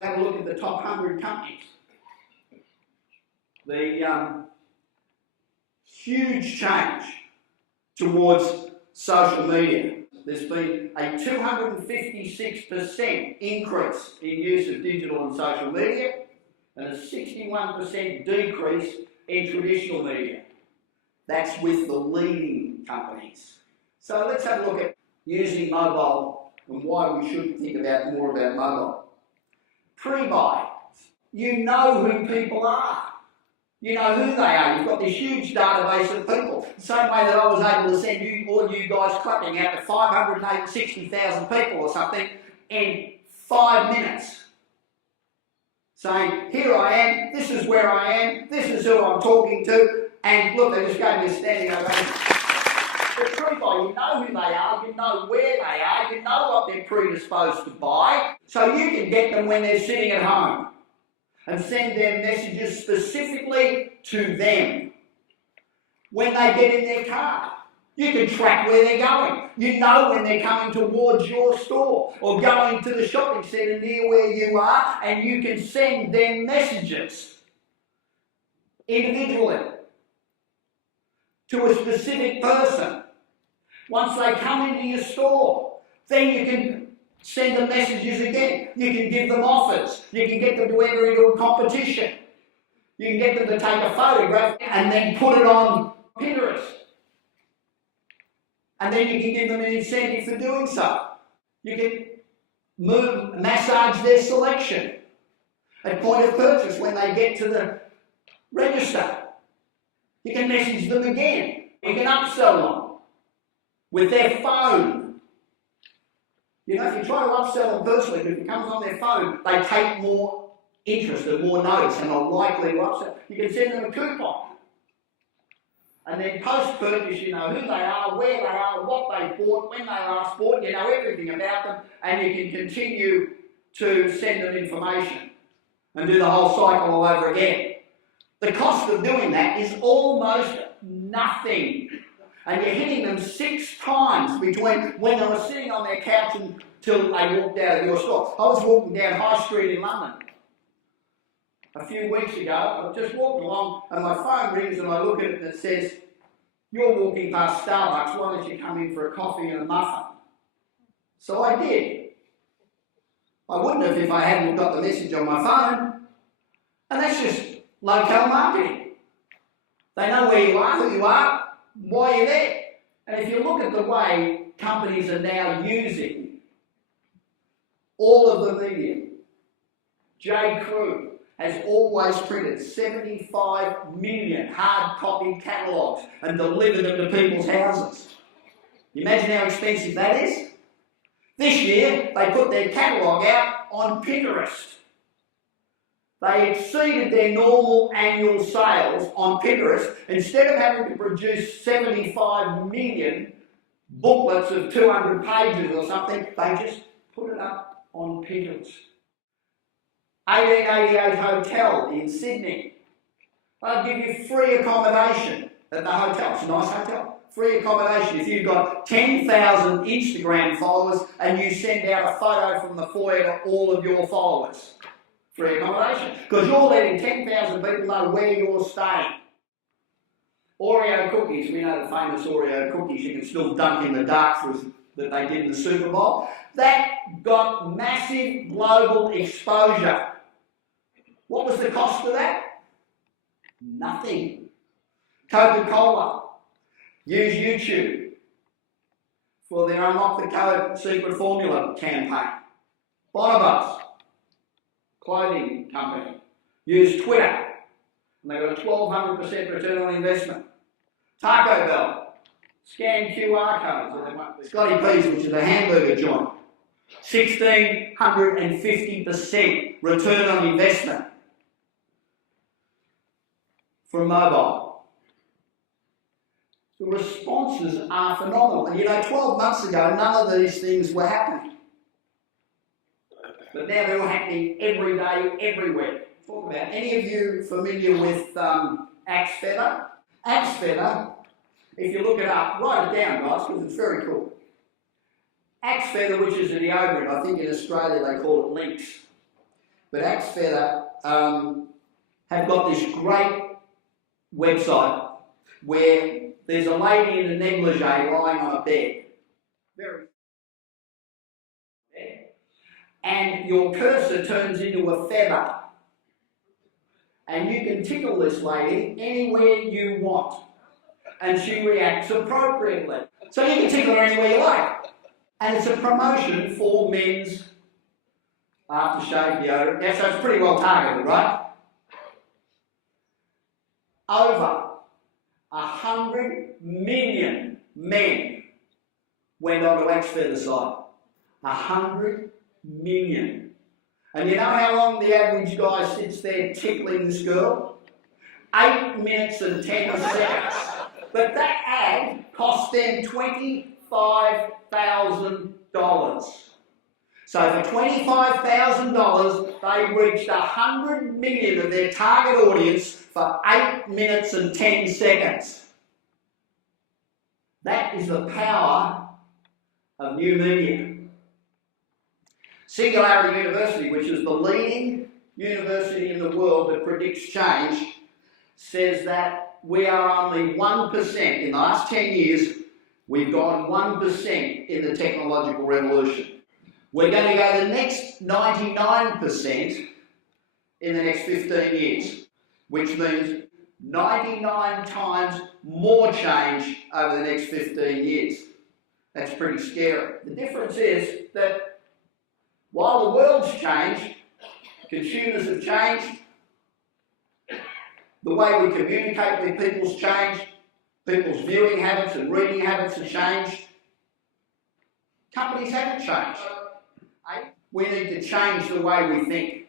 Have a look at the top 100 companies. The huge change towards social media. There's been a 256% increase in use of digital and social media and a 61% decrease in traditional media. That's with the leading companies. So let's have a look at using mobile and why we should think about more about mobile. Pre-buy. You know who people are. You know who they are. You've got this huge database of people. The same way that I was able to send you, all you guys clapping out to 560,000 people or something in 5 minutes. Saying, here I am, this is where I am, this is who I'm talking to, and look, they just gave me a standing ovation. The pre-buy, you know who they are, you know where they are, you know what they're predisposed to buy, so you can get them when they're sitting at home and send their messages specifically to them. When they get in their car, you can track where they're going. You know when they're coming towards your store or going to the shopping centre near where you are, and you can send them messages individually to a specific person. Once they come into your store, then you can send them messages again. You can give them offers. You can get them to enter into a competition. You can get them to take a photograph and then put it on Pinterest. And then you can give them an incentive for doing so. You can massage their selection at point of purchase when they get to the register. You can message them again. You can upsell them with their phone. You know, if you try to upsell them personally, if it comes on their phone, they take more interest and more notice and are likely to upsell. You can send them a coupon. And then post-purchase, you know who they are, where they are, what they bought, when they last bought, you know everything about them, and you can continue to send them information and do the whole cycle all over again. The cost of doing that is almost nothing. And you're hitting them 6 times between when they were sitting on their couch until they walked out of your store. I was walking down High Street in London a few weeks ago. I was just walking along and my phone rings and I look at it and it says, you're walking past Starbucks, why don't you come in for a coffee and a muffin? So I did. I wouldn't have if I hadn't got the message on my phone. And that's just locale marketing. They know where you are, who you are, why you're there. And if you look at the way companies are now using all of the media, J. Crew has always printed 75 million hard-copied catalogues and delivered them to people's houses. You imagine how expensive that is? This year, they put their catalogue out on Pinterest. They exceeded their normal annual sales on Pinterest. Instead of having to produce 75 million booklets of 200 pages or something, they just put it up on Pinterest. 1888 Hotel in Sydney. They'll give you free accommodation at the hotel. It's a nice hotel. Free accommodation if you've got 10,000 Instagram followers and you send out a photo from the foyer to all of your followers. Free accommodation. Because you're letting 10,000 people know where you're staying. Oreo cookies. We know the famous Oreo cookies you can still dunk in the dark that they did in the Super Bowl. That got massive global exposure. What was the cost of that? Nothing. Coca-Cola use YouTube for their Unlock the Code Secret Formula campaign. Bonobos, clothing company, use Twitter and they got a 1,200% return on investment. Taco Bell, scan QR codes. Scotty P's, which is a hamburger joint, 1,650% return on investment from mobile. The responses are phenomenal. And you know, 12 months ago, none of these things were happening. But now they're all happening every day, everywhere. Talk about any of you familiar with Axe Feather? Axe Feather, if you look it up, write it down, guys, because it's very cool. Axe Feather, which is a deodorant, I think in Australia they call it Lynx. but Axe Feather have got this great website where there's a lady in a negligee lying on a bed. Very. And your cursor turns into a feather. And you can tickle this lady anywhere you want. And she reacts appropriately. So you can tickle her anywhere you like. And it's a promotion for men's aftershave deodorant. Yeah, so it's pretty well targeted, right? Over 100 million men went onto Axe Feather site. 100 million. And you know how long the average guy sits there tickling this girl? 8 minutes and 10 seconds. But that ad cost them $25,000. So for $25,000, they reached 100 million of their target audience for 8 minutes and 10 seconds. That is the power of new media. Singularity University, which is the leading university in the world that predicts change, says that we are only 1%. In the last 10 years, we've gone 1% in the technological revolution. We're going to go the next 99% in the next 15 years, which means 99 times more change over the next 15 years. That's pretty scary. The difference is that while the world's changed, consumers have changed, the way we communicate with people's changed, people's viewing habits and reading habits have changed. Companies haven't changed. We need to change the way we think.